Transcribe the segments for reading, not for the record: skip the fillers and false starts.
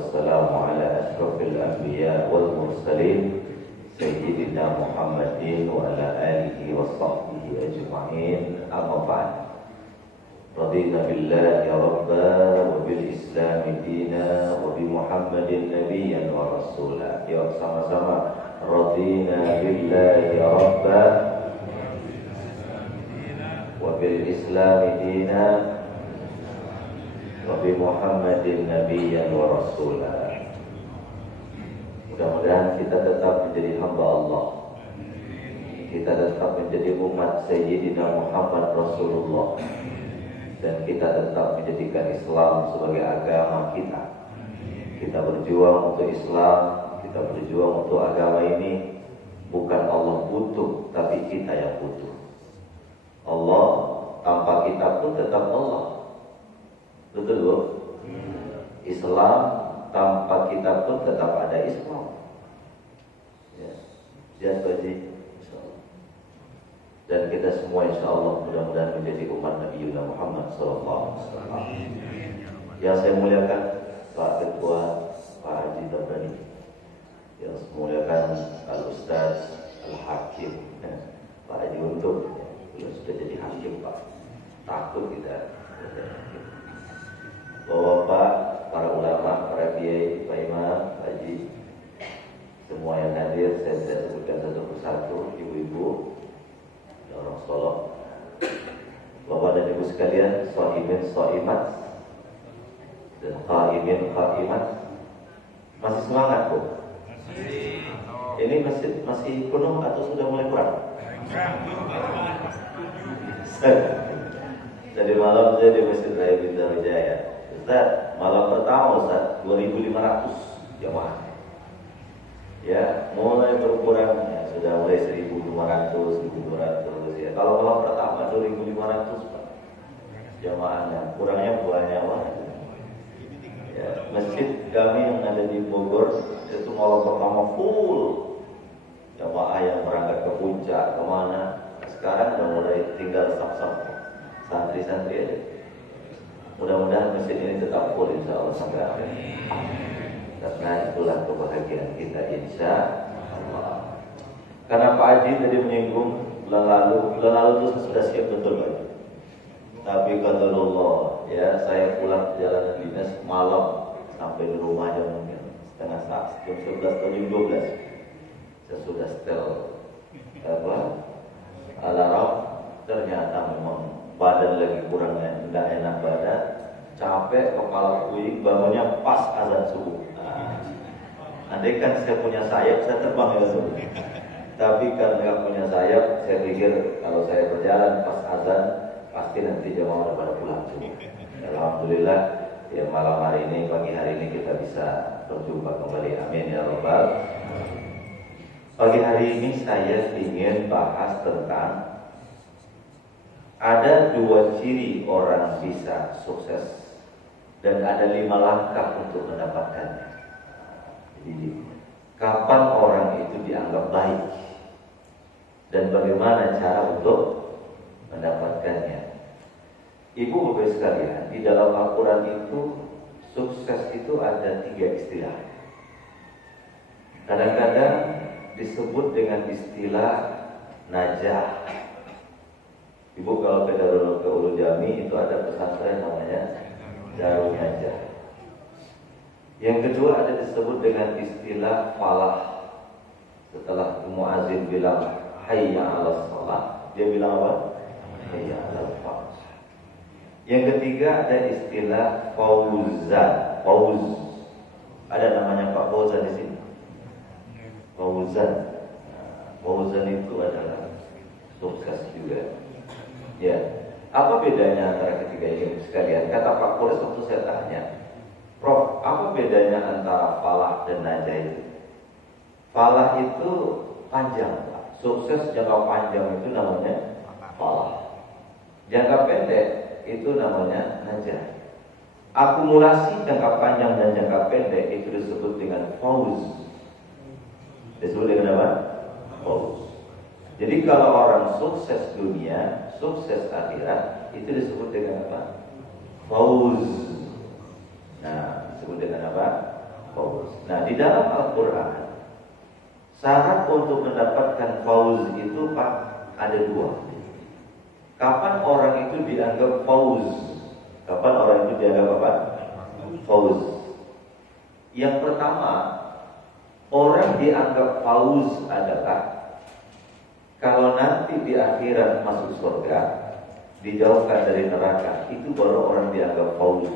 والسلام على أشرف الأنبياء والمرسلين سيدنا محمد وعلى آله وصحبه أجمعين أما بعد رضينا بالله ربا وبالإسلام دينا وبمحمد نبيا ورسولا. Yuk sama-sama رضينا بالله ربا وبالإسلام دينا Nabi Muhammadin Nabiyyan wa Rasulah. Mudah-mudahan kita tetap menjadi hamba Allah. Kita tetap menjadi umat Sayyidina Muhammad Rasulullah. Dan kita tetap menjadikan Islam sebagai agama kita. Kita berjuang untuk Islam, kita berjuang untuk agama ini. Bukan Allah butuh, tapi kita yang butuh. Allah tanpa kita pun tetap Allah. Betul bu? Islam tanpa kita pun tetap ada Islam. Ya, siap Haji. Dan kita semua insya Allah mudah-mudahan menjadi umat Nabi Muhammad SAW. Yang saya muliakan Pak Ketua Pak Haji Tabrani, yang saya muliakan Al Ustaz Al Hakim Pak Haji Untung, beliau sudah jadi hakim Pak. Takut kita. Bapak, para ulama, para kiai, Pak Imam, Pak Haji, semua yang hadir, saya tidak sebutkan satu persatu, ibu-ibu, orang Solo, Bapak dan Ibu sekalian, so'imin, so'imat, dan qa'imin, qa'imat, masih semangat bu? Ini masih penuh atau sudah mulai kurang? Jadi malam saya di Masjid Raya Bintang Wijaya. Ustaz, malam pertama Ustaz 2.500 jemaah. Ya, mulai berkurang ya, sudah mulai 1.500, 1.200 ya. Kalau malam pertama 2.500 Pak. Jemaahnya kurangnya banyak banget. Ya, masjid kami yang ada di Bogor itu malam pertama full. Jemaah yang berangkat ke puncak kemana. Sekarang udah mulai tinggal saf-saf santri-santri aja. Mudah-mudahan masjid ini tetap full insya Allah sampai akhir. Karena itulah kebahagiaan kita insya Allah. Karena Pak Haji tadi menyinggung bulan lalu itu sudah siap betul Pak. Tapi kata Allah ya, saya pulang perjalanan dinas malam sampai di rumah jam mungkin setengah saat, jam 11 atau jam 12. Saya sudah setel alarm, ternyata memang badan lagi kurang tidak enak badan, capek, kepala pusing, bangunnya pas azan subuh. Andai kan saya punya sayap, saya terbang ya subuh. Tapi karena nggak punya sayap, saya pikir kalau saya berjalan pas azan, pasti nanti jemaah udah pada pulang subuh. Alhamdulillah, ya malam hari ini, pagi hari ini kita bisa berjumpa kembali. Amin ya Rabbal. Pagi hari ini saya ingin bahas tentang ada 2 ciri orang bisa sukses dan ada 5 langkah untuk mendapatkannya. Jadi, kapan orang itu dianggap baik dan bagaimana cara untuk mendapatkannya. Ibu bapak sekalian, di dalam Al-Quran itu sukses itu ada 3 istilah. Kadang-kadang disebut dengan istilah najah. Ibu kalau ke Ulu Jami itu ada pesantren namanya Darul Najah. Yang kedua ada disebut dengan istilah falah. Setelah muadzin bilang hayya 'alas shalah, dia bilang apa? Hayya 'alal falah. Yang ketiga ada istilah fauzan. Fauz. Ada namanya Pak Fauzan di sini. Fauzan. Fauzan itu adalah sukses juga. Ya, apa bedanya antara ketiga ini sekalian? Kata Pak Polres waktu saya tanya, Prof, apa bedanya antara falah dan najah itu? Falah itu panjang, Pak. Sukses jangka panjang itu namanya falah. Jangka pendek itu namanya najah. Akumulasi jangka panjang dan jangka pendek itu disebut dengan fauz. Disebut dengan apa? Fauz. Jadi kalau orang sukses dunia, sukses akhirat, itu disebut dengan apa? Fauz. Nah, disebut dengan apa? Nah, di dalam Al-Quran syarat untuk mendapatkan fauz itu Pak ada dua. Kapan orang itu dianggap fauz? Kapan orang itu dianggap apa? Fauz. Yang pertama, orang dianggap fauz adalah kalau nanti di akhirat masuk surga, dijauhkan dari neraka, itu baru orang dianggap fauz.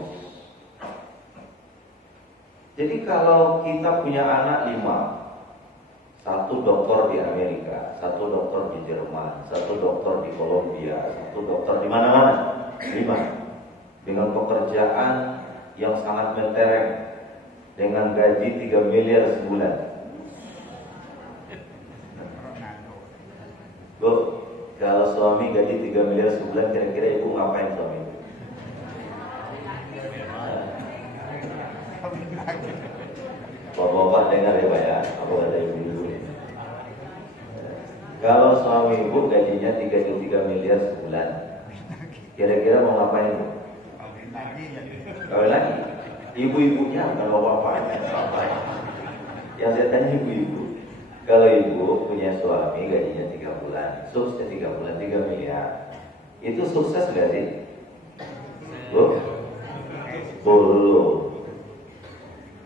Jadi kalau kita punya anak 5, satu dokter di Amerika, satu dokter di Jerman, satu dokter di Kolombia, satu dokter di mana-mana, 5, dengan pekerjaan yang sangat mentereng, dengan gaji 3 miliar sebulan. Bu, kalau suami gaji 3 miliar sebulan, kira-kira ibu ngapain suami? Bapak-bapak dengar ya Pak ya, apa kata ibu-ibu? Kalau suami ibu gajinya 3 miliar sebulan, kira-kira mau ngapain? Kawin lagi. Ibu-ibunya bukan bapak-bapaknya. Yang saya tanya ibu-ibu, kalau ibu punya suami gajinya 3 bulan, sukses 3 bulan 3 miliar, itu sukses gak sih? Bu? Belum.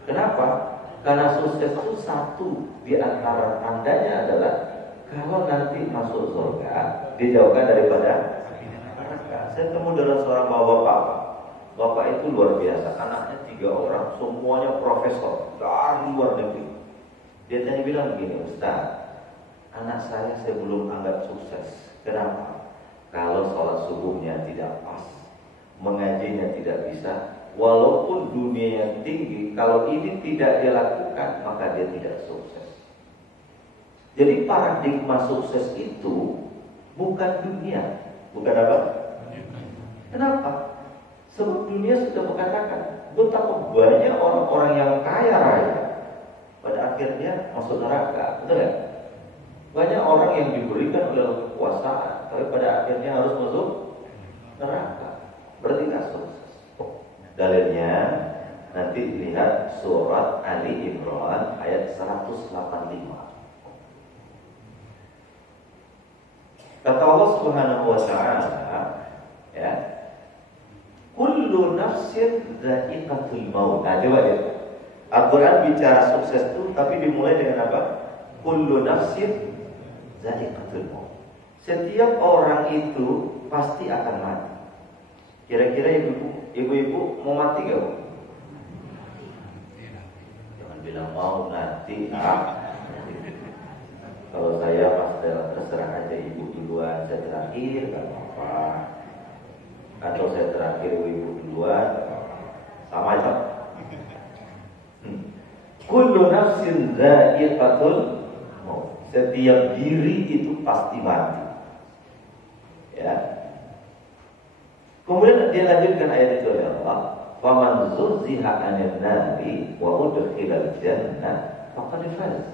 Kenapa? Karena sukses itu satu di antara tandanya adalah kalau nanti masuk surga dijauhkan daripada neraka. Saya ketemu dengan seorang bapak. Bapak itu luar biasa, anaknya 3 orang, semuanya profesor dari luar negeri. Dia tanya bilang begini, Ustaz, anak saya belum anggap sukses. Kenapa? Kalau sholat subuhnya tidak pas, mengajinya tidak bisa, walaupun dunia yang tinggi, kalau ini tidak dia lakukan, maka dia tidak sukses. Jadi paradigma sukses itu bukan dunia. Bukan apa? Kenapa? Sebab dunia sudah mengatakan betapa banyak orang-orang yang kaya raya pada akhirnya masuk neraka. Betul ya? Banyak orang yang diberikan oleh kekuasaan, tapi pada akhirnya harus masuk neraka. Berarti tidak sukses. Dalilnya nanti lihat surat Ali Imran ayat 185. Kata Allah Subhanahu wa taala, ya, kullu nafsin dha'iqatul maut. Nah, coba lihat. Al-Quran bicara sukses itu, tapi dimulai dengan apa? Kullu nafsin dha'iqatul maut. Setiap orang itu pasti akan mati. Kira-kira ibu-ibu mau mati gak, Bu? Jangan bilang mau nanti. Kalau saya pas terserah aja ibu duluan, saya terakhir gak apa-apa. Atau saya terakhir ibu duluan, sama aja. Kullu nafsin dha'iqatul maut. Setiap diri itu pasti mati. Ya. Kemudian dia lanjutkan ayat itu oleh Allah, "Faman zuhziha 'anil nari wa udkhilal jannah faqad faz."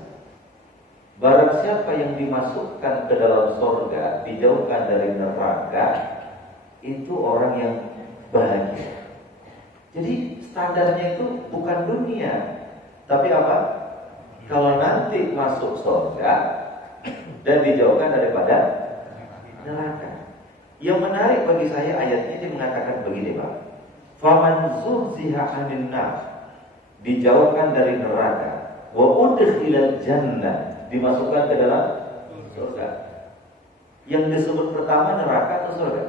Barang siapa yang dimasukkan ke dalam surga, dijauhkan dari neraka, itu orang yang bahagia. Jadi standarnya itu bukan dunia, tapi apa? Kalau nanti masuk surga dan dijauhkan daripada neraka. Yang menarik bagi saya ayat ini mengatakan begini, Pak. Faman zuhziha 'anil nar, dijauhkan dari neraka, wa udkhilal jannah, dimasukkan ke dalam surga. Yang disebut pertama neraka atau surga?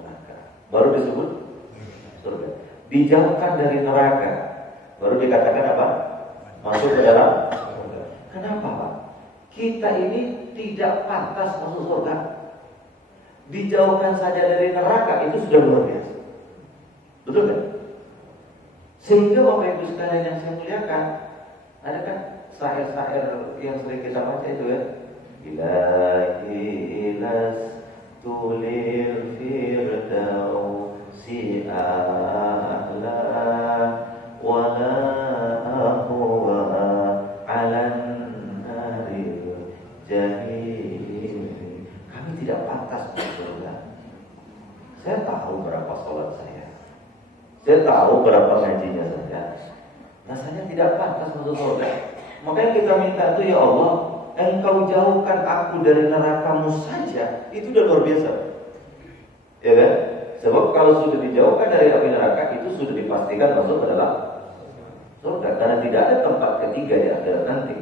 Neraka. Baru disebut surga. Dijauhkan dari neraka, baru dikatakan apa? Masuk ke dalam surga. Kenapa, Pak? Kita ini tidak pantas masuk surga. Dijauhkan saja dari neraka itu sudah luar biasa. Betul kan? Sehingga Bapak Ibu sekalian yang saya muliakan, ada kan syair-syair yang sering kita baca itu ya. Ilahi ilas tulir firdausi ahla wa la ahwa alan naril jahil. Kami tidak pantas masuk surga. Saya tahu berapa sholat saya tahu berapa ngajinya saya, rasanya tidak pantas masuk surga. Makanya kita minta itu, ya Allah, Engkau jauhkan aku dari neraka-Mu saja, itu udah luar biasa. Ya kan? Sebab kalau sudah dijauhkan dari api neraka, itu sudah dipastikan masuk ke dalam surga. Karena tidak ada tempat ketiga di akhirat nanti.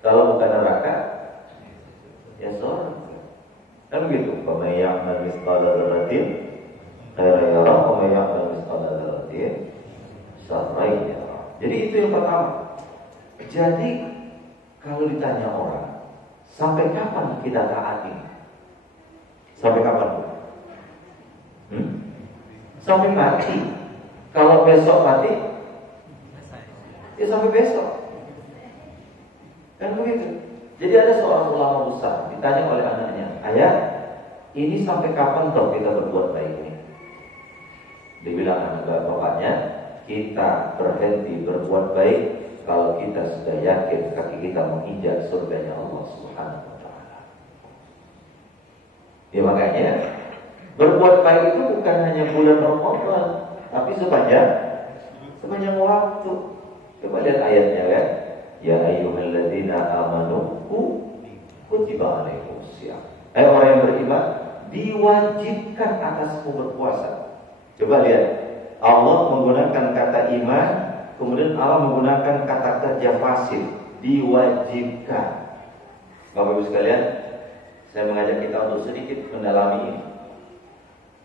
Kalau bukan neraka, ya surga. Kan begitu. Faman ya'mal mithqala dzarratin khairan yarah, wa man ya'mal mithqala dzarratin syarran yarah. Jadi itu yang pertama. Jadi kalau ditanya orang, sampai kapan kita taati? Sampai kapan? Sampai mati. Kalau besok mati, ya sampai besok. Kan begitu. Jadi ada seorang ulama besar ditanya oleh anaknya, ayah, ini sampai kapan toh kita berbuat baik ini? Dia bilang anak bapaknya, kita berhenti berbuat baik kalau kita sudah yakin kaki kita menginjak surganya Allah Subhanahu wa Ta'ala. Ya makanya berbuat baik itu bukan hanya bulan Ramadan, tapi sepanjang waktu. Coba lihat ayatnya kan. Ya ayyuhalladzina amanu kutiba alaikumusiyam. Hai orang yang beriman, diwajibkan atasmu berpuasa. Coba lihat. Allah menggunakan kata iman, kemudian Allah menggunakan kata kerja pasif, diwajibkan. Bapak Ibu sekalian, saya mengajak kita untuk sedikit mendalami ini.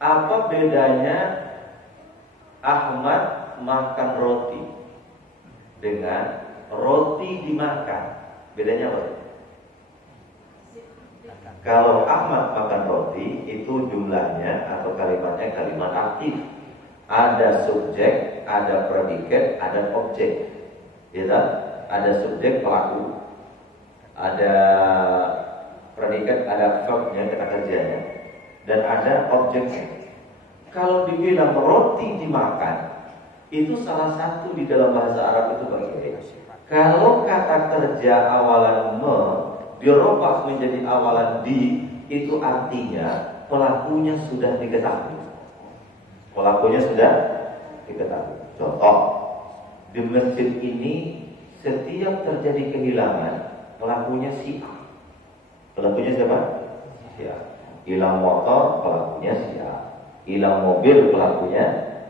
Apa bedanya Ahmad makan roti dengan roti dimakan? Bedanya apa? Kalau Ahmad makan roti, itu jumlahnya atau kalimatnya kalimat aktif. Ada subjek, ada predikat, ada objek. Ya, ada subjek pelaku, ada predikat, ada verbnya kata kerjanya, dan ada objeknya. Kalau dibilang roti dimakan, itu salah satu di dalam bahasa Arab itu bagian. Kalau kata kerja awalan me dirubah menjadi awalan di, itu artinya pelakunya sudah diketahui. Pelakunya sudah diketahui. Contoh, di masjid ini setiap terjadi kehilangan, pelakunya si A. Pelakunya siapa? Si A. Hilang motor, pelakunya si A. Hilang mobil, pelakunya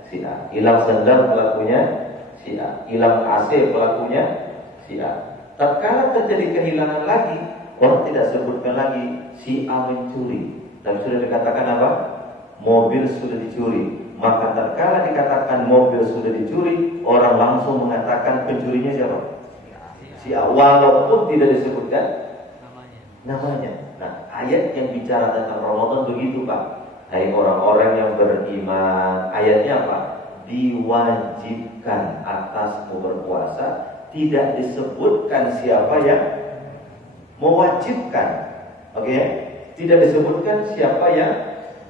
si A. Hilang sendal, pelakunya si A. Hilang AC, pelakunya si A. Tatkala terjadi kehilangan lagi, orang tidak sebutkan lagi si A mencuri, tapi sudah dikatakan apa? Mobil sudah dicuri. Maka tatkala dikatakan mobil sudah dicuri, orang langsung mengatakan pencurinya siapa? Si A. Walaupun tidak disebutkan namanya. Nah, ayat yang bicara tentang Ramadan begitu, Pak. Hai orang-orang yang beriman, ayatnya apa? Diwajibkan atasmu berpuasa. Tidak disebutkan siapa yang mewajibkan. Oke? Tidak disebutkan siapa yang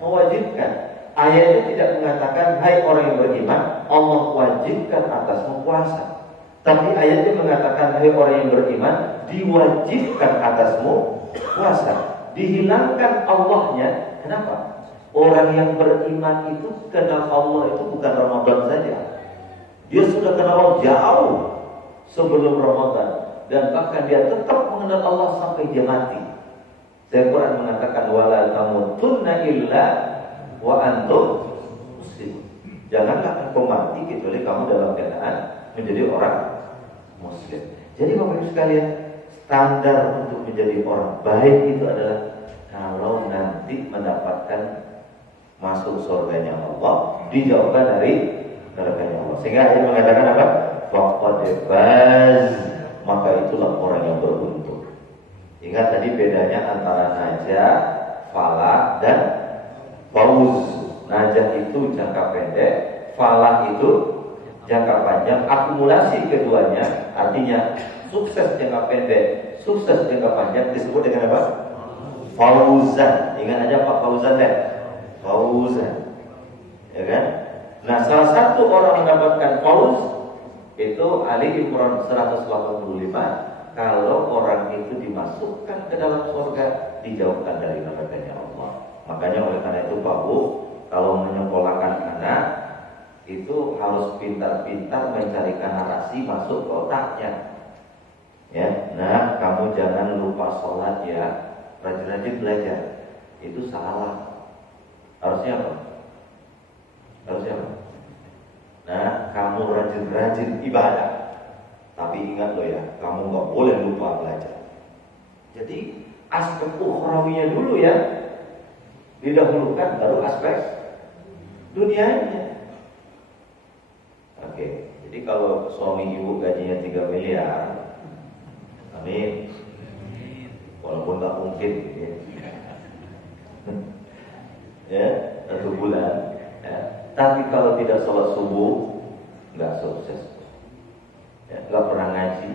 mewajibkan. Ayatnya tidak mengatakan hai orang yang beriman, Allah wajibkan atasmu puasa. Tapi ayatnya mengatakan hai orang yang beriman, diwajibkan atasmu puasa. Dihilangkan Allahnya. Kenapa? Orang yang beriman itu kenal Allah itu bukan Ramadan saja. Dia sudah kenal Allah jauh sebelum Ramadan, dan bahkan dia tetap mengenal Allah sampai dia mati. Al-Quran mengatakan wala tamutunna illa wa antum muslim. Janganlah engkau mati kecuali kamu dalam keadaan menjadi orang muslim. Jadi Bapak Ibu sekalian, standar untuk menjadi orang baik itu adalah kalau nanti mendapatkan masuk surganya Allah, dijauhkan dari nerakanya Allah. Sehingga ayat mengatakan apa? Faqad faz, maka itulah orang yang beruntung. Ingat tadi bedanya antara najah, falah dan fauz. Najah itu jangka pendek, falah itu jangka panjang. Akumulasi keduanya artinya sukses jangka pendek, sukses jangka panjang disebut dengan apa? Fauzan. Ingat aja Pak Fauzan deh. Fauzan. Ya kan? Nah, salah satu orang mendapatkan fauz itu Ali Imran 185. Kalau orang itu dimasukkan ke dalam surga, dijauhkan dari nerakanya Allah. Makanya oleh karena itu Pak Bu, kalau menyekolahkan anak, itu harus pintar-pintar mencarikan narasi masuk ke otaknya. Ya, nah kamu jangan lupa sholat ya, rajin-rajin belajar. Itu salah. Harusnya apa? Harusnya apa? Nah, kamu rajin-rajin ibadah. Tapi ingat loh ya, kamu nggak boleh lupa belajar. Jadi aspek ukhrawiynya dulu ya didahulukan, baru aspek dunianya. Oke, jadi kalau suami ibu gajinya 3 miliar, amin. Walaupun nggak mungkin, ya, 1 bulan. Ya. Tapi kalau tidak sholat subuh, nggak sukses. Ya, nggak pernah ngaji.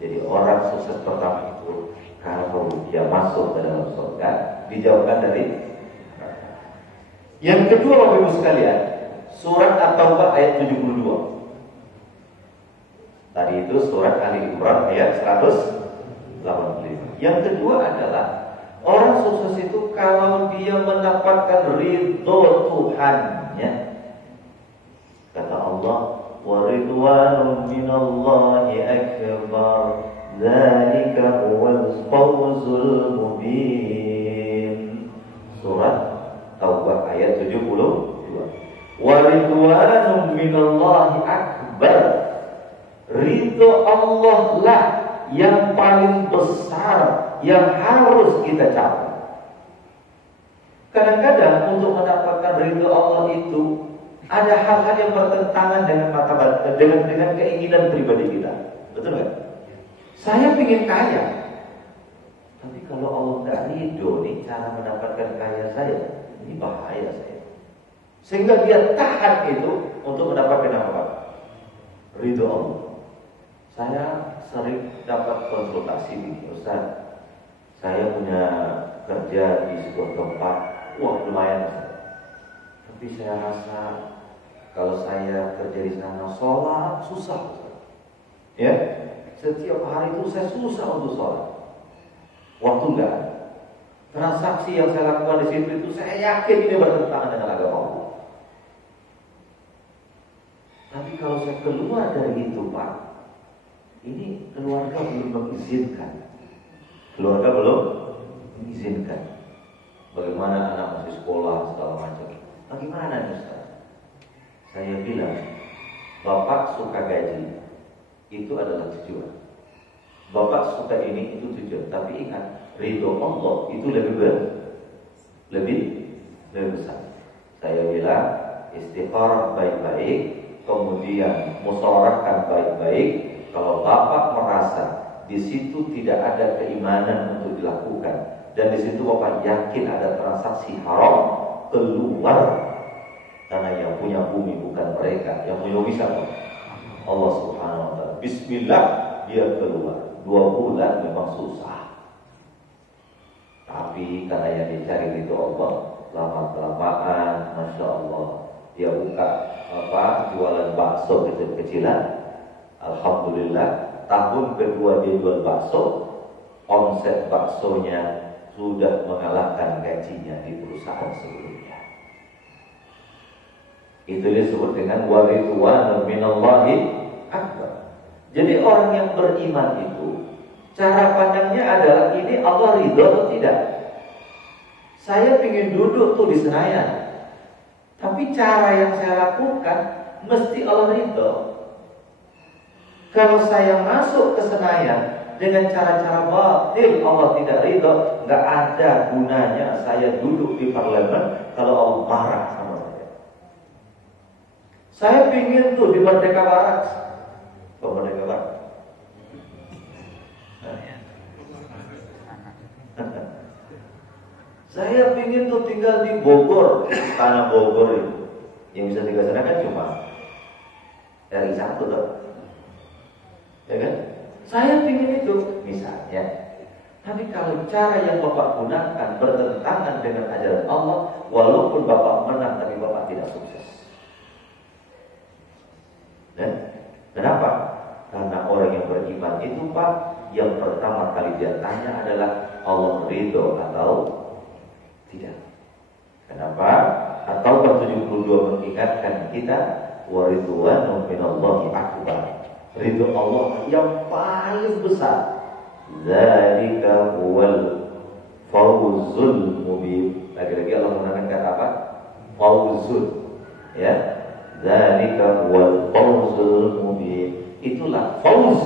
Jadi orang sukses pertama itu kalau dia masuk ke dalam surga, dijauhkan dari. Yang kedua, Bapak Ibu sekalian, surat At-Taubah ayat 72. Tadi itu surat Ali Imran ayat 185. Yang kedua adalah orang sukses itu kalau dia mendapatkan ridho Tuhannya. Kata Allah, wa ridwanun minallahi akbar, dzalika huwal fawzul mubin. Surat Taubah ayat 72. Wa ridwanun minallahi akbar. Ridho Allah lah yang paling besar yang harus kita capai. Kadang-kadang untuk mendapatkan ridho Allah itu ada hal-hal yang bertentangan dengan keinginan pribadi kita. Betul nggak? Saya ingin kaya, tapi kalau Allah nggak ridho nih cara mendapatkan kaya saya, ini bahaya saya. Sehingga dia tahan itu untuk mendapatkan apa? Ridho Allah. Saya sering dapat konsultasi ini, Ustaz. Saya punya kerja di sebuah tempat, wah lumayan, Ustaz. Tapi saya rasa kalau saya kerja di sana sholat susah, Ustaz. Ya, setiap hari itu saya susah untuk sholat. Waktu enggak. Transaksi yang saya lakukan di situ itu saya yakin ini bertentangan dengan agama Allah. Tapi kalau saya keluar dari itu, Pak, ini keluarga belum mengizinkan. Keluarga belum mengizinkan. Bagaimana anak masih sekolah segala macam. Bagaimana Ustaz? Saya bilang, Bapak suka gaji, itu adalah tujuan. Bapak suka ini, itu tujuan. Tapi ingat, ridho Allah itu lebih besar. Saya bilang, istikharah baik-baik, kemudian musyawarahkan baik-baik. Kalau Bapak merasa di situ tidak ada keimanan untuk dilakukan dan di situ Bapak yakin ada transaksi haram, keluar. Karena yang punya bumi bukan mereka, yang punya bumi siapa? Allah Subhanahu wa taala. Bismillah, dia keluar. 2 bulan memang susah. Tapi karena yang dicari itu Allah, lama-kelamaan, Masya Allah, dia buka jualan bakso kecil-kecilan. Alhamdulillah, tahun kedua dia jual bakso, omset baksonya sudah mengalahkan gajinya di perusahaan sebelumnya. Itu disebut dengan wa ridwanun minallahi akbar. Jadi orang yang beriman itu cara pandangnya adalah ini Allah ridho atau tidak. Saya ingin duduk tuh di Senayan, tapi cara yang saya lakukan mesti Allah ridho. Kalau saya masuk ke Senayan dengan cara-cara batil, Allah tidak ridho, nggak ada gunanya saya duduk di parlemen kalau Allah marah sama saya. Saya pingin tuh di Merdeka Barat. Oh, Merdeka Barat. Saya pingin tuh tinggal di Bogor, tanah Bogor itu. Yang bisa tinggal sana kan cuma RI 1 tuh. Ya kan? Saya ingin itu misalnya. Tapi kalau cara yang Bapak gunakan bertentangan dengan ajaran Allah, walaupun Bapak menang tapi Bapak tidak sukses. Dan kenapa? Karena orang yang beriman itu, Pak, yang pertama kali dia tanya adalah Allah ridho atau tidak. Kenapa? Atau ke-72 mengingatkan kita wa ridwanun minallahi akbar. Ridho Allah yang paling besar. Dzalika huwal fawzul mubin. Lagi-lagi Allah menggunakan kata apa? Fawzul. Ya. Dzalika huwal fawzul mubin. Itulah fawz.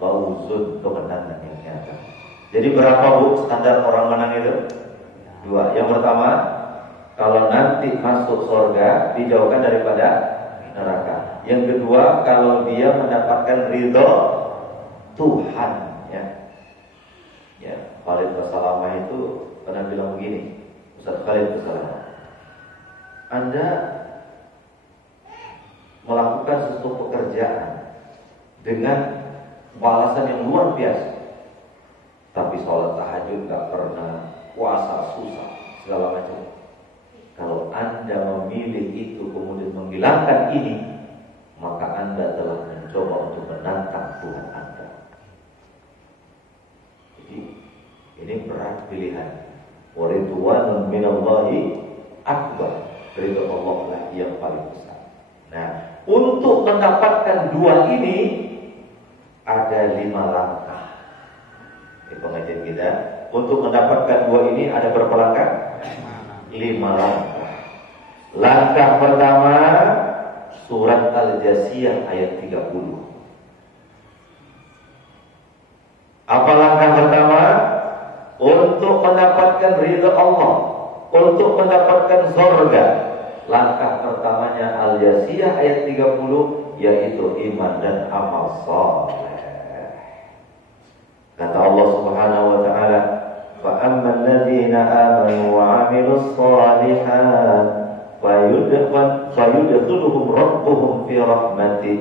Fawzul, kemenangan yang nyata. Jadi berapa Bu standar orang menang itu? 2. Yang pertama, kalau nanti masuk surga dijauhkan daripada neraka. Yang kedua, kalau dia mendapatkan ridho Tuhan, ya. Ya, Khalid Basalamah itu pernah bilang begini, Ustaz Khalid Basalamah, Anda melakukan sesuatu pekerjaan dengan balasan yang luar biasa, tapi sholat tahajud nggak pernah, puasa susah, segala macam. Kalau Anda memilih itu kemudian menghilangkan ini, maka Anda telah mencoba untuk menantang Tuhan Anda. Jadi ini berat pilihan. Wa ridwanun minallahi akbar. Ridho Allah lah yang paling besar. Nah, untuk mendapatkan 2 ini ada 5 langkah. Di pengajian kita, untuk mendapatkan 2 ini ada berapa langkah? 5 langkah. Langkah pertama, surat Al-Jasiyah ayat 30. Apa langkah pertama? Untuk mendapatkan ridha Allah, untuk mendapatkan surga. Langkah pertamanya Al-Jasiyah ayat 30, yaitu iman dan amal saleh. Kata Allah Subhanahu wa taala, فَأَمَّا الَّذِينَ آمَنُوا وَعَمِلُوا الصَّالِحَاتِ فَيُدْخِلُهُمْ رَبُّهُمْ فِي رَحْمَتِهِ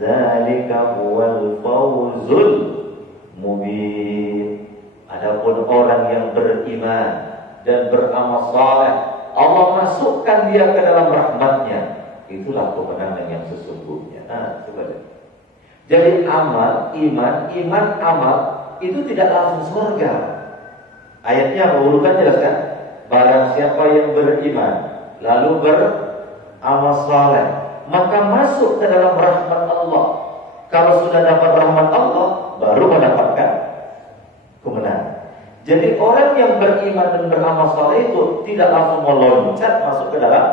ذَلِكَ هُوَ الْفَوْزُ الْمُبِينُ. Adapun orang yang beriman dan beramal saleh, Allah masukkan dia ke dalam rahmat-Nya. Itulah kemenangan yang sesungguhnya. Nah, coba lihat. Jadi amal, iman, amal itu tidak langsung surga. Ayatnya mengurukan jelaskan, barang siapa yang beriman lalu beramal saleh, maka masuk ke dalam rahmat Allah. Kalau sudah dapat rahmat Allah, baru mendapatkan kemenangan. Jadi orang yang beriman dan beramal saleh itu tidak langsung meloncat masuk ke dalam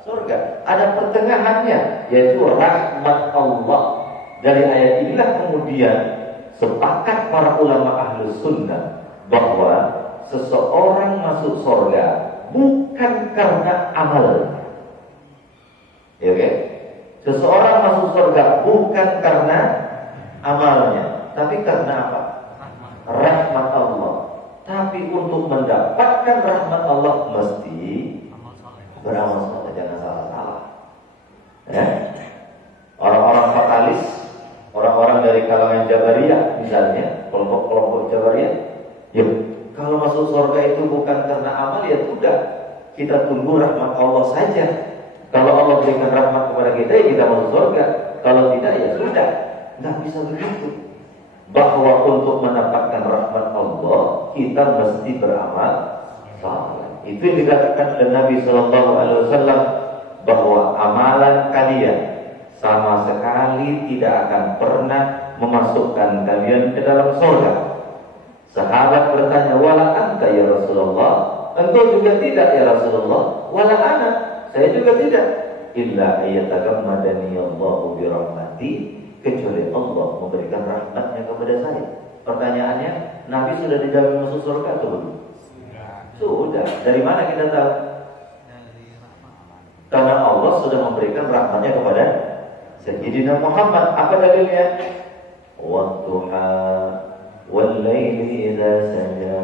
surga. Ada pertengahannya, yaitu rahmat Allah. Dari ayat inilah kemudian sepakat para ulama Ahlus Sunnah bahwa seseorang masuk surga bukan karena amal. Ya, okay? Seseorang masuk surga bukan karena amalnya, tapi karena apa? Rahmat Allah. Tapi untuk mendapatkan rahmat Allah mesti beramal saleh, jangan salah-salah. Ya? Orang-orang fatalis, orang-orang dari kalangan Jabariyah misalnya, kelompok-kelompok Jabariyah, ya, kalau masuk surga itu bukan karena amal, ya sudah, kita tunggu rahmat Allah saja. Kalau Allah berikan rahmat kepada kita, ya kita masuk surga. Kalau tidak, ya sudah. Nggak bisa begitu. Bahwa untuk mendapatkan rahmat Allah, kita mesti beramal saleh. Itu yang dikatakan oleh Nabi Sallallahu Alaihi Wasallam, bahwa amalan kalian sama sekali tidak akan pernah memasukkan kalian ke dalam surga. Sahabat bertanya, wala anta ya Rasulullah? Engkau juga tidak ya Rasulullah? Wala ana, saya juga tidak. Illa ayatagammadani Allahu bi rahmati, kecuali Allah memberikan rahmatnya kepada saya. Pertanyaannya, Nabi sudah dijamin masuk surga atau belum? Sudah. Dari mana kita tahu? Karena Allah sudah memberikan rahmatnya kepada Sayyidina Muhammad. Apa dalilnya? Wadduha wal-laili idza saja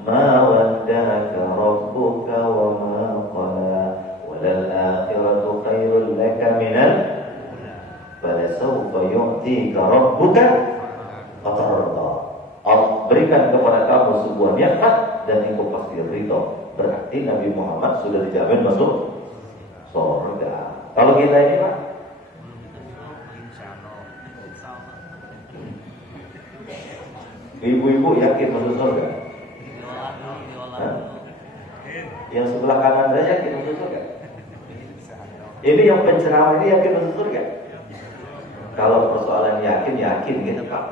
ma wadda'aka rabbuka wa ma qala walal akhiratu khairul laka minal falasawfa yu'tika rabbuka fatarda. Allah berikan kepada kamu sebuah nikmat dan engkau pasti ridho. Berarti Nabi Muhammad sudah dijamin masuk surga. Kalau kita ini Pak, ibu-ibu yakin masuk surga? Yang sebelah kanan Anda yakin masuk surga? Ini yang penceramah ini yakin masuk surga? Kalau persoalan yakin gitu Pak.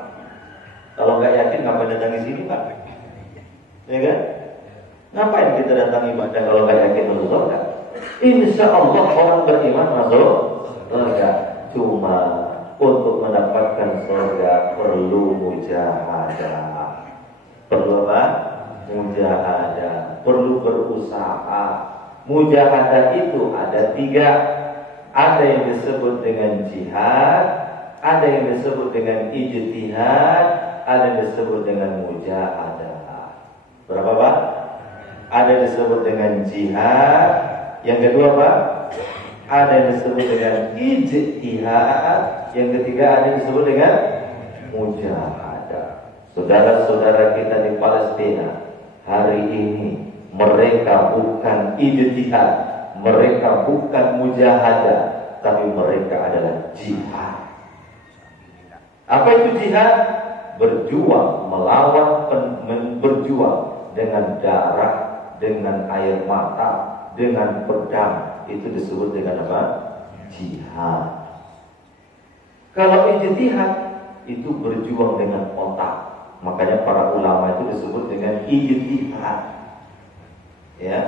Kalau nggak yakin ngapain datang di sini Pak? Ya kan? Ngapain kita datang ibadah kalau nggak yakin masuk surga? Insya Allah orang beriman masuk surga. Cuma untuk mendapatkan surga perlu mujahadah. Perlu apa? Mujahadah. Perlu berusaha. Mujahadah itu ada 3. Ada yang disebut dengan jihad, ada yang disebut dengan ijtihad, ada yang disebut dengan mujahadah. Berapa Pak? Ada yang disebut dengan jihad. Yang kedua Pak? Ada yang disebut dengan ijtihad. Yang ketiga ada yang disebut dengan mujahadah. Saudara-saudara kita di Palestina hari ini, mereka bukan ijtihad, mereka bukan mujahadah, tapi mereka adalah jihad. Apa itu jihad? Berjuang melawan, berjuang dengan darah, dengan air mata, dengan pedang. Itu disebut dengan apa? Jihad. Kalau ijtihad itu berjuang dengan otak. Makanya para ulama itu disebut dengan ijtihad. Ya.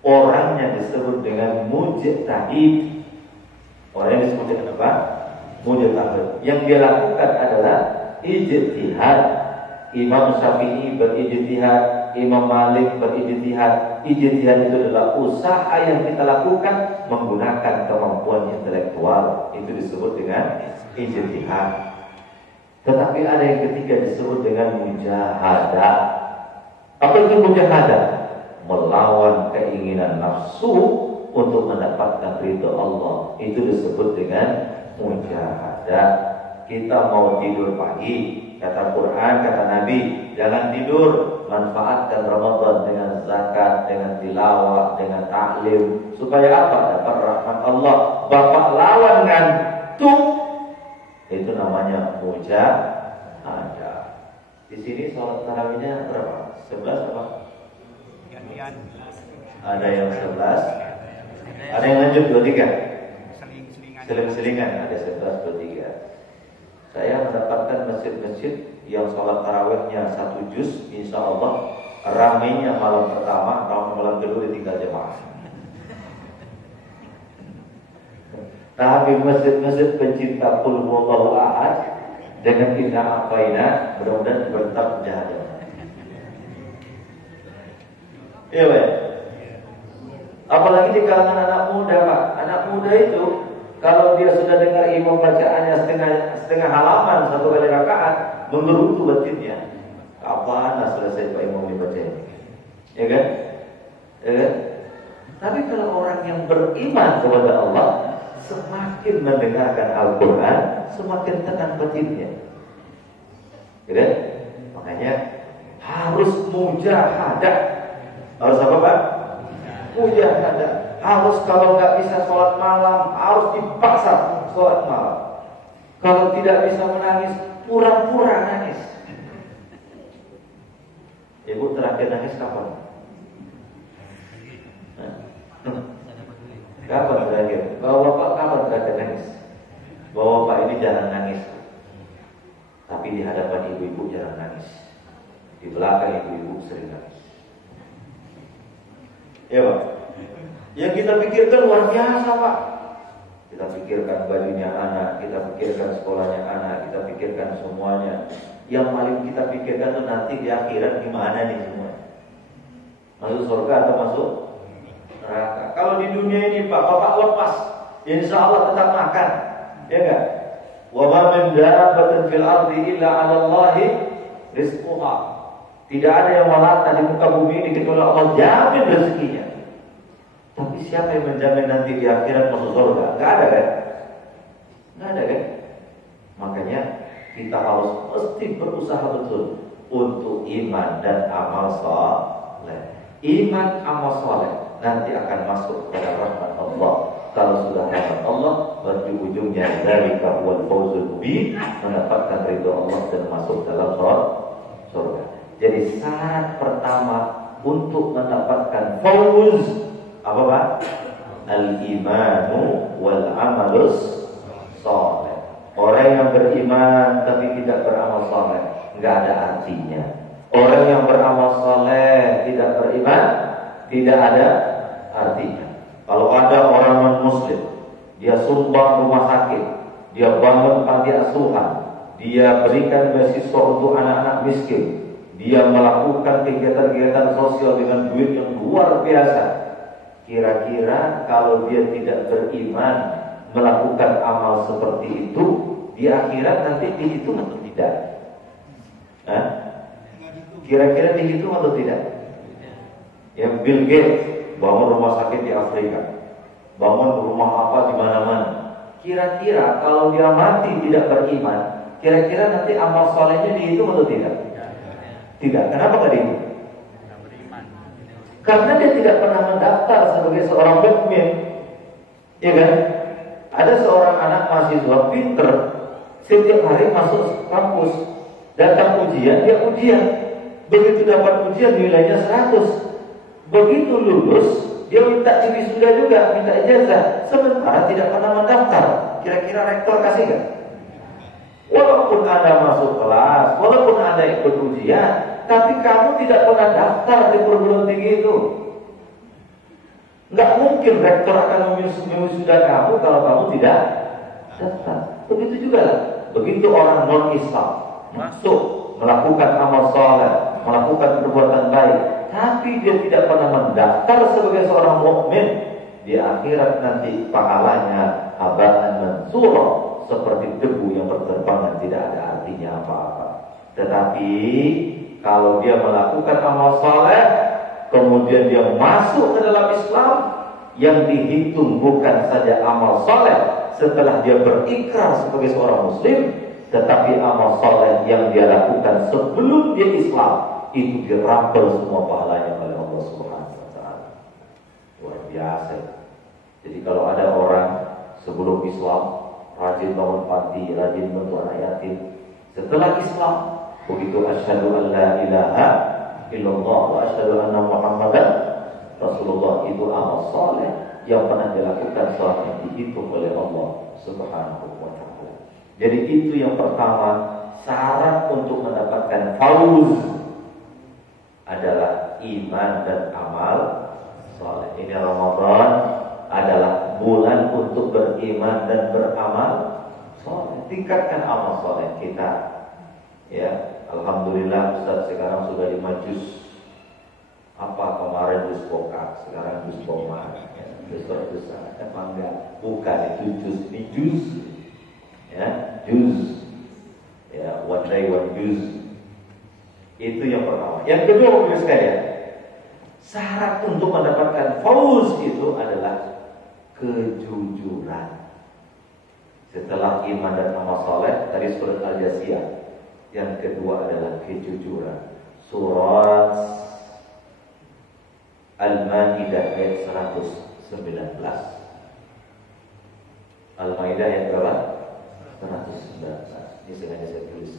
Orangnya disebut dengan mujtahid. Orangnya disebut dengan apa? Mujtahid. Yang dia lakukan adalah ijtihad. Imam Syafi'i berijtihad, Imam Malik berijtihad. Ijtihad itu adalah usaha yang kita lakukan menggunakan kemampuan intelektual. Itu disebut dengan ijtihad. Tetapi ada yang ketiga disebut dengan mujahadah. Apa itu mujahadah? Melawan keinginan nafsu untuk mendapatkan ridho Allah. Itu disebut dengan mujahadah. Kita mau tidur pagi, kata Quran, kata Nabi, jangan tidur. Manfaatkan Ramadan dengan zakat, dengan tilawah, dengan taklim. Supaya apa? Dapat rahmat Allah. Bapak lawan ngantuk. Itu namanya mujahadah. Di sini sholat tarawihnya berapa? 11 apa? Ada yang 11. Ada yang lanjut 23. Seling-selingan. Ada 11, 23. Saya mendapatkan masjid-masjid yang sholat tarawihnya 1 juz, insya Allah ramainya malam pertama, malam kedua ditinggal jemaah. Tapi masjid-masjid pencinta qul huwallahu ahad dengan inna a'taina mudah-mudahan bertetap jahat. Iya, apalagi di kalangan anak muda Pak. Anak muda itu kalau dia sudah dengar imam bacaannya setengah halaman 1 kali rakaat, menggerutu batinnya. Kapan selesai Pak Imam dibaca? Ya kan? Ya kan? Tapi kalau orang yang beriman kepada Allah, semakin mendengarkan Al-Quran, semakin tenang batinnya. Ya kan? Makanya harus mujahadah. Harus apa Pak? Mujahadah. Harus kalau nggak bisa sholat malam, harus dipaksa sholat malam. Kalau tidak bisa menangis, pura-pura nangis. Ibu terakhir nangis kapan? Kapan terakhir? Bapak kapan terakhir nangis? Bapak ini jarang nangis. Tapi di hadapan ibu-ibu jarang nangis. Di belakang ibu-ibu sering nangis. Ya Pak? Yang kita pikirkan luar biasa Pak. Kita pikirkan bajunya anak, kita pikirkan sekolahnya anak, kita pikirkan semuanya. Yang paling kita pikirkan itu nanti di akhirat gimana nih semua. Masuk surga atau masuk neraka. Kalau di dunia ini Pak, Bapak lepas, insya Allah tetap makan. Ya enggak? Wa ma min dabbatin fil ardi illa 'ala Allahi rizquha. Tidak ada yang melata di muka bumi ini kecuali Allah jamin rezekinya. Tapi siapa yang menjamin nanti di akhirat masuk surga? Enggak ada kan? Enggak ada kan? Makanya kita harus mesti berusaha betul untuk iman dan amal saleh. Iman amal saleh nanti akan masuk kepada rahmat Allah. Kalau sudah rahmat Allah, berarti ujungnya dari huwal fawzul mubin, mendapatkan ridho Allah dan masuk dalam surga. Jadi syarat pertama untuk mendapatkan fauz apa Pak? Al-imanu wal amalus saleh. Orang yang beriman tapi tidak beramal saleh enggak ada artinya. Orang yang beramal saleh tidak beriman tidak ada artinya. Kalau ada orang non-muslim, dia sumbang rumah sakit, dia bangun panti asuhan, dia berikan beasiswa untuk anak-anak miskin, dia melakukan kegiatan-kegiatan sosial dengan duit yang luar biasa. Kira-kira kalau dia tidak beriman melakukan amal seperti itu, di akhirat nanti dihitung atau tidak? Kira-kira dihitung atau tidak? Ya, Bill Gates bangun rumah sakit di Afrika, bangun rumah apa di mana-mana. Kira-kira kalau dia mati tidak beriman, kira-kira nanti amal solehnya dihitung atau tidak? Tidak. Kenapa tidak dihitung? Karena dia tidak pernah mendaftar sebagai seorang mukmin, ya kan? Ada seorang anak mahasiswa pinter, setiap hari masuk kampus, datang ujian, dia ujian. Begitu dapat ujian nilainya 100. Begitu lulus, dia minta wisuda juga, minta ijazah. Sementara tidak pernah mendaftar. Kira-kira rektor kasih nggak? Walaupun Anda masuk kelas, walaupun Anda ikut ujian, tapi kamu tidak pernah daftar di perguruan tinggi itu. Nggak mungkin rektor akan mewisuda kamu kalau kamu tidak daftar. Begitu juga lah. Begitu orang non-Islam masuk melakukan amal saleh, melakukan perbuatan baik, tapi dia tidak pernah mendaftar sebagai seorang mukmin, di akhirat nanti pahalanya haba'an mansura, seperti debu yang berterbangan, tidak ada artinya apa-apa. Tetapi kalau dia melakukan amal saleh, kemudian dia masuk ke dalam Islam, yang dihitung bukan saja amal saleh setelah dia berikrar sebagai seorang muslim, tetapi amal saleh yang dia lakukan sebelum dia Islam, itu dirampel semua pahalanya oleh Allah Subhanahu wa taala. Luar biasa. Jadi kalau ada orang sebelum Islam rajin bangun panti, rajin bantu anak yatim, setelah Islam begitu asyhadu an la ilaha illallah wa asyhadu anna Muhammadan Rasulullah, itu amal saleh yang pernah dilakukan selama yang dihitung oleh Allah Subhanahu wa taala. Jadi itu yang pertama, syarat untuk mendapatkan fauz adalah iman dan amal saleh. Ini Ramadan adalah bulan untuk beriman dan beramal saleh. Tingkatkan amal saleh kita. Ya, alhamdulillah Ustaz sekarang sudah 5 juz. Apa kemarin juz pokak, sekarang juz poma, ya, juz besar. Apa enggak? Bukan itu juz, ini juz. Ya, juz. Ya, one day one juz. Itu yang pertama. Yang kedua, Bapak sekalian, syarat untuk mendapatkan fauz itu adalah kejujuran. Setelah iman dan amal saleh dari surat Al-Jasiyah, yang kedua adalah kejujuran. Surat Al-Maidah ayat 119. Al-Maidah ayat berapa? 119. Ini sengaja saya tulis.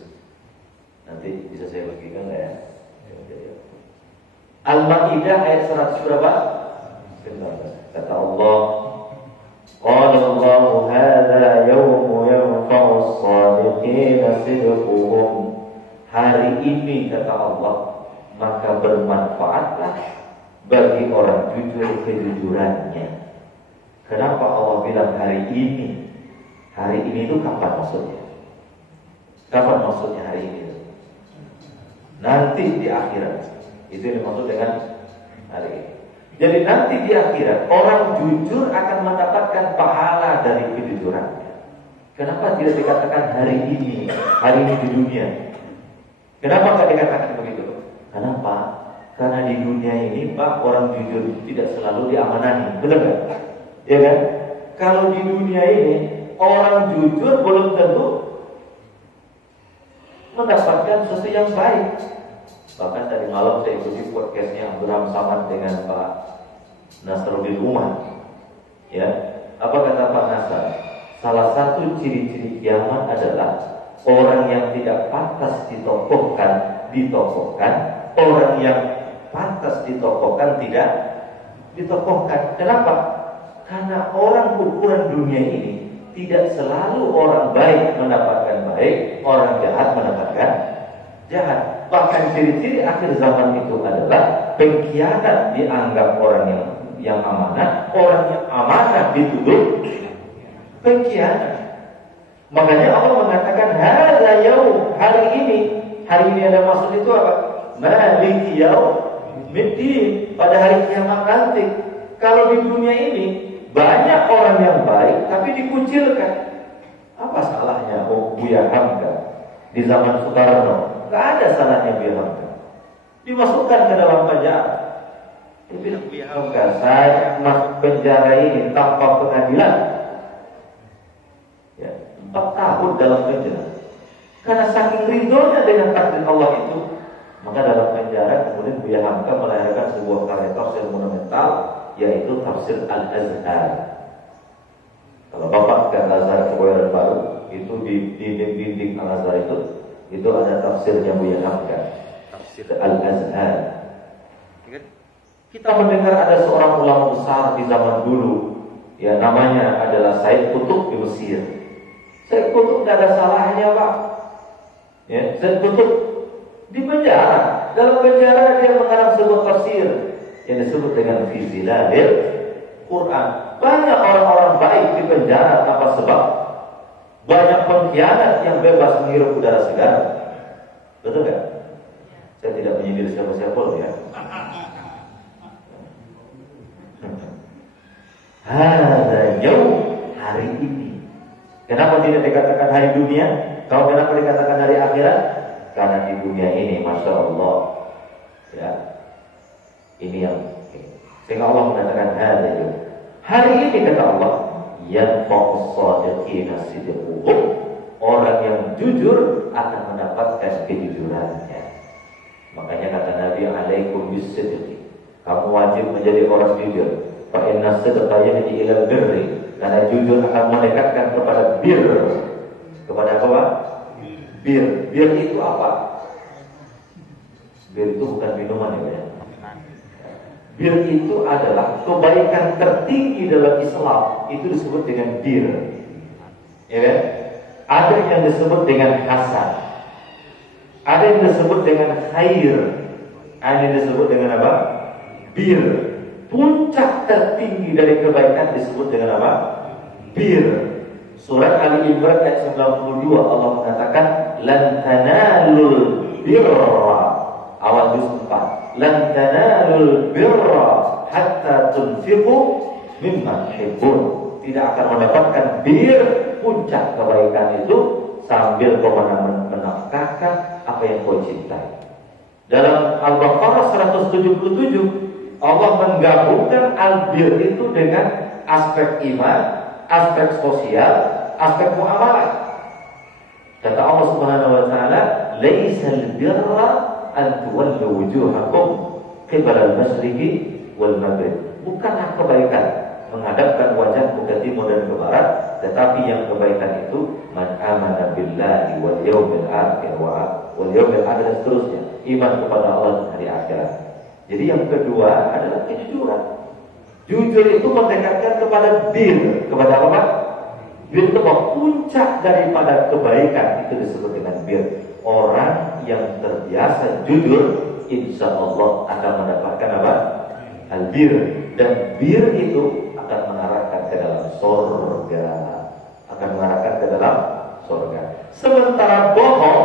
Nanti bisa saya bagikan nggak ya? Al-Maidah ayat 100 berapa? 19. Kata Allah, qala Allahu hadza yawmu yanfa'u as-sadiqina sidquhum. Hari ini kata Allah, maka bermanfaatlah bagi orang jujur kejujurannya. Kenapa Allah bilang hari ini? Hari ini itu kapan maksudnya? Kapan maksudnya hari ini? Nanti di akhirat. Itu yang dimaksud dengan hari ini. Jadi nanti di akhirat orang jujur akan mendapatkan pahala dari kejujurannya. Kenapa tidak dikatakan hari ini di dunia? Kenapa tidak dikatakan begitu? Kenapa? Karena di dunia ini Pak, orang jujur tidak selalu diamanani, benar nggak? Ya kan? Kalau di dunia ini orang jujur belum tentu mendapatkan sesuatu yang baik. Bahkan tadi malam saya ikuti podcastnya Abraham Samad dengan Pak Nasruddin Umar. Ya, apa kata Pak Nasr? Salah satu ciri-ciri kiamat adalah orang yang tidak pantas ditokohkan, orang yang pantas ditokohkan tidak ditokohkan. Kenapa? Karena orang ukuran dunia ini tidak selalu orang baik mendapatkan baik, orang jahat mendapatkan jahat. Bahkan ciri-ciri akhir zaman itu adalah pengkhianat dianggap orang yang amanah, orang yang amanah dituduh pengkhianat. Makanya Allah mengatakan hadza yaum, hari ini ada maksud itu apa? Maliki yaumiddin, pada hari kiamat nanti. Kalau di dunia ini banyak orang yang baik tapi dikucilkan. Apa salahnya Buya Hamka di zaman Soekarno? Gak ada salahnya Buya Hamka dimasukkan ke dalam penjara. Dia bilang, Buya Hamka, saya masuk penjara ini tanpa pengadilan. Ya, 4 tahun dalam penjara. Karena saking ridhonya dengan takdir Allah itu, maka dalam penjara kemudian Buya Hamka melahirkan sebuah karya tafsir monumental, yaitu tafsir Al-Azhar. Kalau Bapak ke Al-Azhar Kebayoran Baru, itu di dinding Al-Azhar itu ada tafsirnya Buya Hamka, tafsir Al-Azhar. Kita mendengar ada seorang ulama besar di zaman dulu, ya namanya adalah Said Qutb di Mesir. Said Qutb tidak ada salahnya, Pak. Ya, Said Qutb di penjara. Dalam penjara dia mengarang sebuah tafsir yang disebut dengan Fi Zilalil Quran. Banyak orang-orang baik di penjara tanpa sebab. Banyak pengkhianat yang bebas menghirup udara segar. Betul nggak? Saya tidak menyindir siapa-siapa loh ya. Hadza yaum, hari ini. Kenapa tidak dikatakan hari dunia? Kalau kenapa dikatakan hari akhirat? Karena di dunia ini, masya Allah, ya, ini yang sehingga Allah mengatakan hadza yaum. Hari ini kata Allah, yanfa'us shadiqina sidquhum, orang yang jujur akan mendapatkan kejujurannya. Makanya kata Nabi, alaikum bis-sidqi, kamu wajib menjadi orang jujur. Fa inna sidqa yahdi ila birri, karena jujur akan mendekatkan kepada bir. Kepada apa? Bir. Bir itu apa? Bir itu bukan minuman ya. Bir itu adalah kebaikan tertinggi dalam Islam. Itu disebut dengan bir. Ya kan? Ada yang disebut dengan hasan. Ada yang disebut dengan khair. Ada yang disebut dengan apa? Bir. Puncak tertinggi dari kebaikan disebut dengan apa? Bir. Surat Ali Imran ayat 92 Allah mengatakan lan tanalul birra, awal juz 4. Lan tanalul birra hatta tunfiqu mimma tuhibbun. Tidak akan mendapatkan bir, puncak kebaikan itu, sambil kau menafkahkan apa yang kau cintai. Dalam Al-Baqarah 177 Allah menggabungkan albir itu dengan aspek iman, aspek sosial, aspek muamalah. Kata Allah Subhanahu wa taala, "Laisal birra an tuwallu wujuhakum qibala al-masyriqi wal maghrib." Bukanlah kebaikan menghadapkan wajahmu ke timur dan ke barat, tetapi yang kebaikan itu man amana billahi wal yawmil akhir wal yawmil akhir, dan seterusnya, iman kepada Allah dan hari akhirat. Jadi yang kedua adalah kejujuran. Jujur itu mendekatkan kepada bir. Kepada apa? Bir itu puncak daripada kebaikan. Itu disebut dengan bir. Orang yang terbiasa jujur, insya Allah akan mendapatkan apa? Al-bir. Dan bir itu akan mengarahkan ke dalam surga. Akan mengarahkan ke dalam surga. Sementara bohong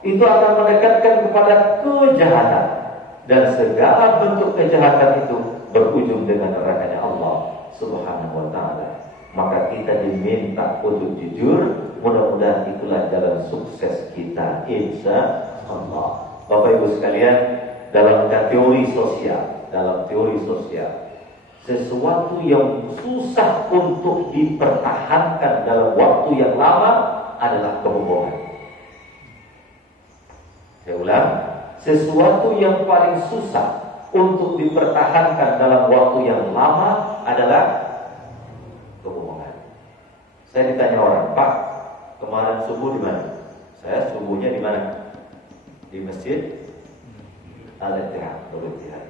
itu akan mendekatkan kepada kejahatan. Dan segala bentuk kejahatan itu berujung dengan nerakanya Allah Subhanahu wa ta'ala. Maka kita diminta untuk jujur. Mudah-mudahan itulah jalan sukses kita, insya Allah. Bapak Ibu sekalian, dalam teori sosial, sesuatu yang susah untuk dipertahankan dalam waktu yang lama adalah kebohongan. Saya ulang, sesuatu yang paling susah untuk dipertahankan dalam waktu yang lama adalah kebohongan. Saya ditanya orang, Pak, kemarin subuh di mana? Saya subuhnya di mana? Di masjid Al-Ittihad, Al-Ittihad.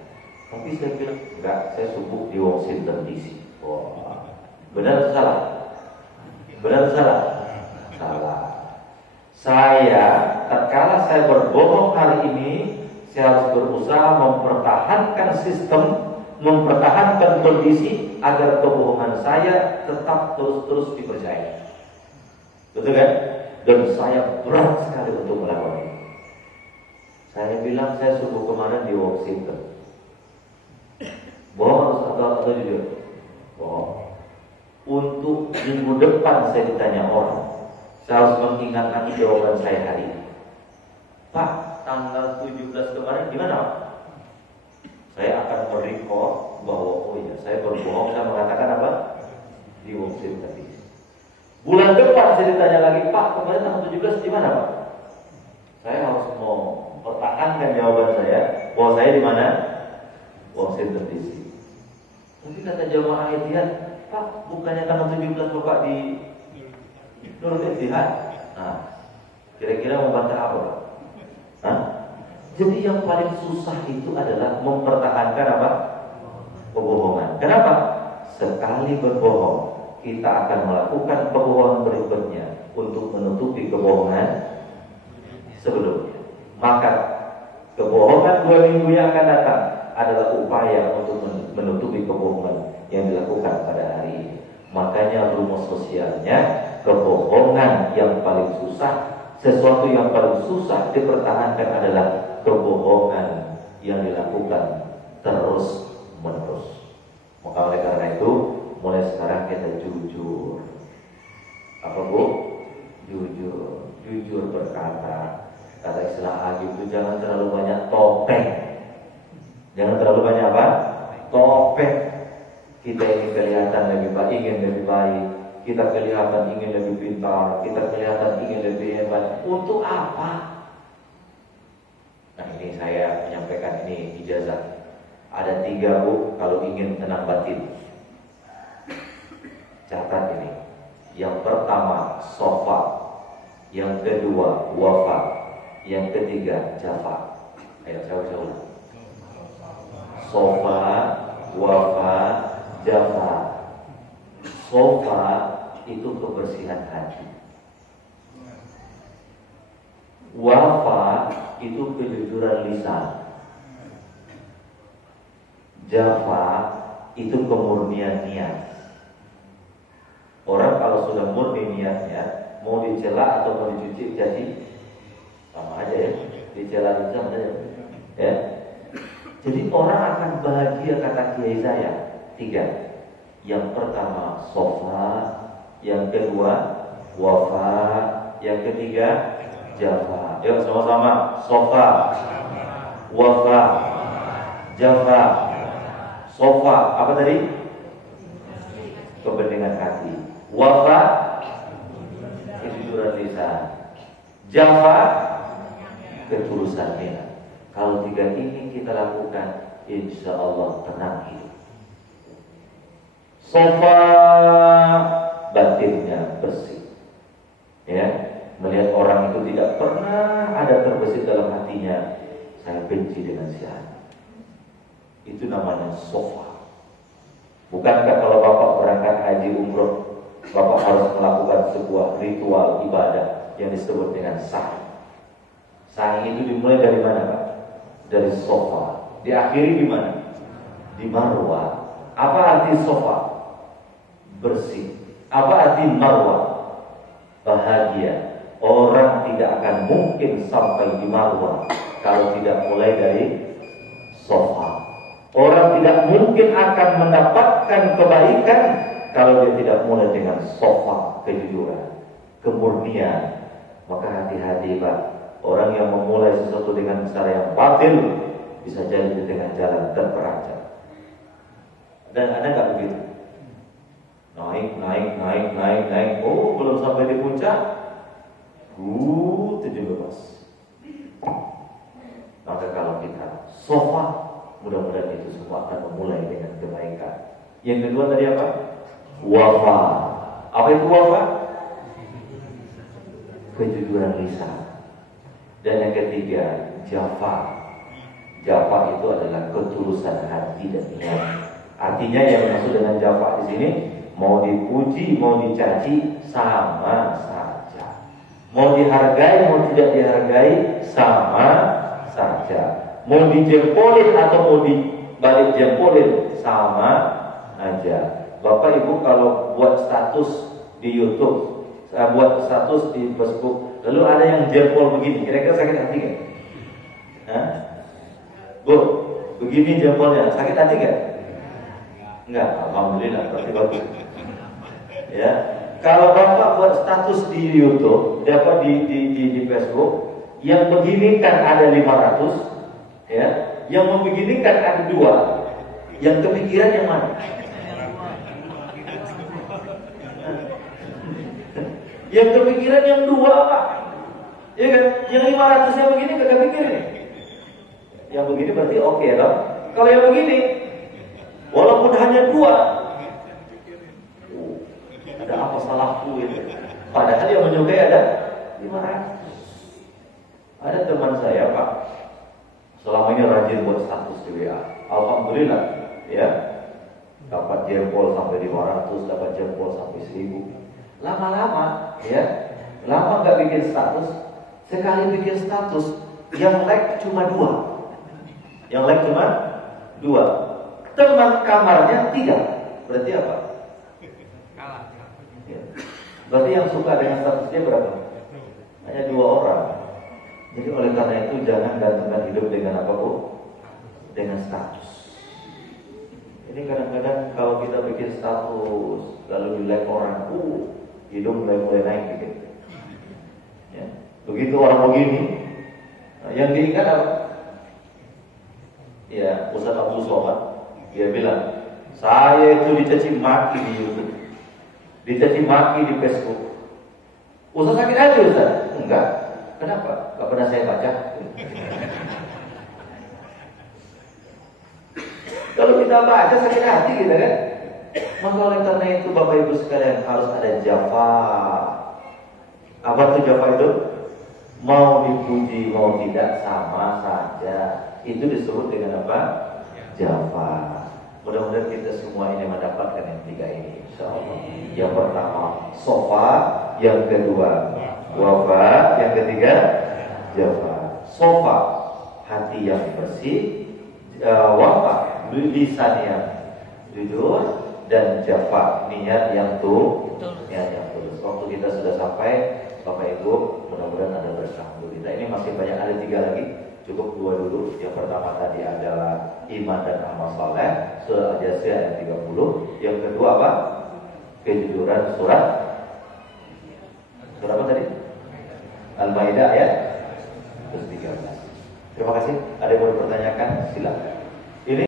Tapi saya bilang, enggak, saya subuh di Washington DC. Wah, benar atau salah? Benar atau salah? Salah. Saya, tatkala saya berbohong hari ini, saya harus berusaha mempertahankan sistem, mempertahankan kondisi agar kebohongan saya tetap terus-terus dipercaya. Betul kan? Dan saya berat sekali untuk melakukan ini. Saya bilang saya subuh kemarin di Washington. Bohong atau jujur? Bohong. Untuk minggu depan saya ditanya orang, saya harus mengingatkan jawaban saya hari ini. Pak, tanggal 17 kemarin gimana? Saya akan merecord bahwa oh iya, saya berbohong, saya mengatakan apa? Di Washington DC. Bulan depan saya ditanya lagi, Pak, kemarin tanggal 17 di mana, Pak? Saya harus mau pertahankan jawaban saya bahwa saya di mana? Washington DC. Tapi kata jamaah Ittihad, Pak, bukannya tanggal 17 Bapak di Nurul Ittihad? Nah, kira-kira membantah apa, Pak? Hah? Jadi yang paling susah itu adalah mempertahankan apa? Kebohongan. Kenapa? Sekali berbohong, kita akan melakukan kebohongan berikutnya untuk menutupi kebohongan sebelumnya. Maka kebohongan 2 minggu yang akan datang adalah upaya untuk menutupi kebohongan yang dilakukan pada hari ini. Makanya rumus sosialnya, kebohongan yang paling susah, sesuatu yang paling susah dipertahankan adalah kebohongan yang dilakukan terus menerus. Maka oleh karena itu, mulai sekarang kita jujur. Apa Bu? Jujur. Jujur berkata. Kata istilah Agib itu jangan terlalu banyak topeng. Jangan terlalu banyak apa? Topeng. Kita ingin kelihatan lebih baik, ingin lebih baik. Kita kelihatan ingin lebih pintar. Kita kelihatan ingin lebih hebat. Untuk apa? Nah ini saya menyampaikan ini ijazah. Ada 3 Bu kalau ingin tenang batin. Catat ini. Yang pertama sofa, yang kedua wafa, yang ketiga jafa. Ayo saya ulang. Sofa, wafa, jafa. Sofa itu kebersihan hati. Wafa itu kejujuran lisan. Jafa itu kemurnian niat. Orang kalau sudah murni niatnya, mau dicela atau mau dicuci jadi sama aja ya. Dicela itu sama aja. Ya. Jadi orang akan bahagia kata kiai saya 3. Yang pertama sofa, yang kedua wafa, yang ketiga jafa. Yuk sama-sama. Sofa, wafa, jafa. Sofa apa tadi? Kebeningan hati. Wafa kejujuran lisan. Jafa ketulusan niat. Kalau 3 ini kita lakukan, insya Allah tenang hidup. Sofa batinnya bersih. Ya, melihat orang itu tidak pernah ada terbesit dalam hatinya, saya benci dengan siapa. Itu namanya sofa. Bukankah kalau Bapak berangkat haji umroh, Bapak harus melakukan sebuah ritual ibadah yang disebut dengan sa'i. Sa'i itu dimulai dari mana, Pak? Dari sofa. Diakhiri di mana? Di marwah. Apa arti sofa? Bersih. Apa arti marwah? Bahagia. Orang tidak akan mungkin sampai di marwah kalau tidak mulai dari sofa. Orang tidak mungkin akan mendapatkan kebaikan kalau dia tidak mulai dengan sofa, kejujuran, kemurnian. Maka hati-hati Pak, orang yang memulai sesuatu dengan cara yang batil bisa jadi di tengah jalan terperanjat. Dan ada nggak begitu? Naik. Oh, belum sampai di puncak. 17. Maka kalau kita sofa, mudah-mudahan itu semua akan memulai dengan kebaikan. Yang kedua tadi apa? Wafa. Apa itu wafa? Kejujuran lisan. Dan yang ketiga, jafa. Jafa itu adalah ketulusan hati dan niat. Artinya yang maksud dengan jafa di sini, mau dipuji, mau dicaci, sama saja. Mau dihargai, mau tidak dihargai, sama saja. Mau dijempolin atau mau dibalik jempolin, sama aja. Bapak Ibu kalau buat status di YouTube, buat status di Facebook, lalu ada yang jempol begini, kira-kira sakit hati nggak? Hah? Bu, begini jempolnya, sakit hati nggak? Enggak, alhamdulillah, berarti bagus. Ya, kalau Bapak buat status di YouTube, dapat di Facebook, yang begini kan ada 500, ya, yang membeginikan ada 2, yang kepikiran yang mana? Yang kepikiran yang 2 Pak, ya kan? Yang 500 yang begini gak kepikiran. Yang begini berarti oke dong. Kalau yang begini, walaupun hanya 2, ada apa salahku itu? Padahal yang menyukai ada 500. Ada teman saya Pak, selama ini rajin buat status di WA. Alhamdulillah, ya, dapat jempol sampai 500, dapat jempol sampai 1000. Lama-lama, ya, lama nggak bikin status, sekali bikin status, yang like cuma 2. Yang like cuma 2. Teman kamarnya 3. Berarti apa? Ya. Berarti yang suka dengan statusnya berapa? Hanya 2 orang. Jadi oleh karena itu jangan gantungkan hidup dengan apa Bu? Dengan status. Ini kadang-kadang kalau kita bikin status lalu di like orang, hidup mulai naik gitu. Ya. Begitu orang begini, yang diingat apa? Ya, Ustaz Abdul Somad, dia bilang, saya itu dicaci maki di YouTube, dicaci maki di Facebook. Ustaz sakit hati Ustaz? Enggak. Kenapa? Gak pernah saya baca. Kalau kita baca sakit hati gitu kan. Maka oleh karena itu Bapak Ibu sekalian harus ada jafa. Apa itu jafa itu? Mau dipuji mau tidak sama saja. Itu disebut dengan apa? Jafa. Mudah-mudahan kita semua ini mendapatkan yang 3 ini, insyaallah. Yang pertama sofa, yang kedua wafa, yang ketiga jafa. Sofa, hati yang bersih, wafa, lisan yang jujur, dan jafa, niat yang niat yang tulus. Waktu kita sudah sampai, Bapak Ibu, mudah-mudahan Anda bersambung. Kita ini masih banyak, ada 3 lagi. Cukup 2 dulu. Yang pertama tadi adalah iman dan amal saleh, surah Al-Jasiyah ayat 30. Yang kedua apa? Kejujuran, surat apa tadi? Al-Maidah ayat 13. Terima kasih. Ada yang mau dipertanyakan? Silakan. Ini